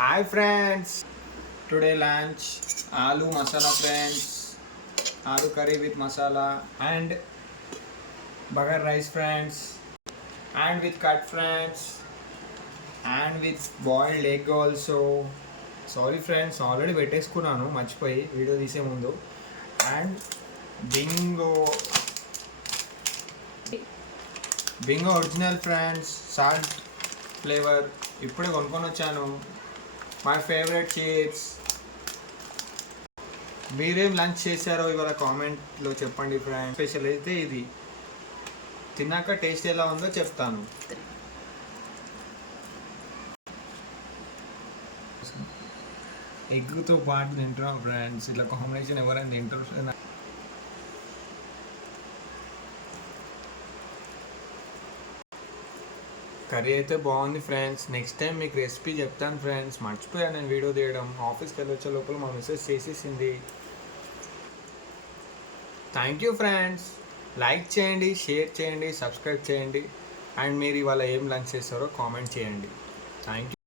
Hi friends, today lunch aloo masala friends, aloo curry with masala and bagar rice friends, and with cut friends, and with boiled egg also. Sorry friends, already పెట్టేసుకున్నాను మర్చిపోయి video తీసే ముందు. And Bingo Bingo original friends, salt flavour ఇప్పుడే కొనుక్కొని వచ్చాను. My favourite chips. మీరేం lunch చేశారో ఇవాళ కామెంట్లో చెప్పండి ఫ్రెండ్స్. స్పెషల్ అయితే ఇది తిన్నాక టేస్ట్ ఎలా ఉందో చెప్తాను. ఎగ్తో పాటు తింటున్నాం ఫ్రెండ్స్. ఇట్లా కాంబినేషన్ ఎవరైనా తింటారు. కర్రీ అయితే బాగుంది ఫ్రెండ్స్. నెక్స్ట్ టైం మీకు రెసిపీ చెప్తాను ఫ్రెండ్స్. మర్చిపోయాను నేను వీడియో తీయడం. ఆఫీస్కి వెళ్ళొచ్చే లోపల మా మెసేజ్ చేసేసింది. Thank you friends. లైక్ చేయండి, షేర్ చేయండి, సబ్స్క్రైబ్ చేయండి. అండ్ మీరు ఇవాళ ఏం లంచ్ చేస్తారో కామెంట్ చేయండి. Thank you.